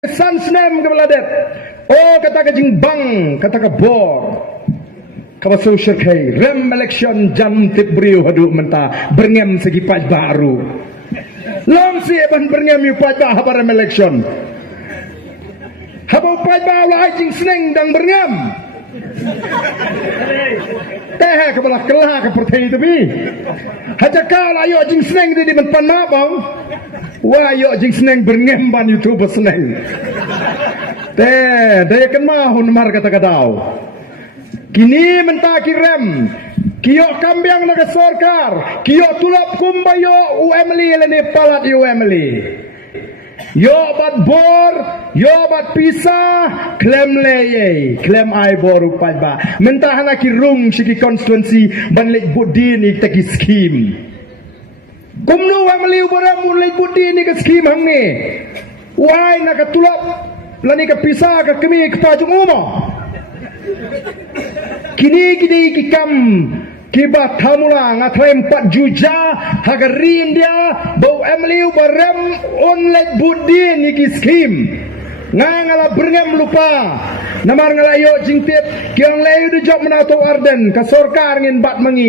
Sans nem ke beladet. Oh kata ke jingbang, kata ke bor. Kawa social kai rem election jam tip beriu hadu menta berngem segi paj baru. Long si ban berngem yu paj bah habar rem election. Habau paj bah lah jing seneng dang berngem. Teh ke belah kelah ke pertai tu bi. Haja kal ayo jing seneng di menpan ma bang. Wah yo jing seneng berngem ban YouTube seneng. Teh daya kan mahun mar kata kadau. Kini mentaki rem. Kiyo kambiang naga sorkar. Kiyo tulap kumbayo UMLI lene palat UMLI. Yo bat bor, yo bat pisah, klem leye, klem ai bor upat ba. Mentah nak kirung siki konstituensi banlek budin ik taki skim. Kumnu UMLI ubara mulai budin ik skim hang ni. Wai nak tulap lani ka pisah ka kemi ke pajung umah. Kini kikam kibat hamula ngatrem 4 juja hagarin dia bau emliu barem onlet budi niki skim ngala berngam lupa namar ngala yo jingtip kiang leu du job menato arden ka sorkar ngin bat mengi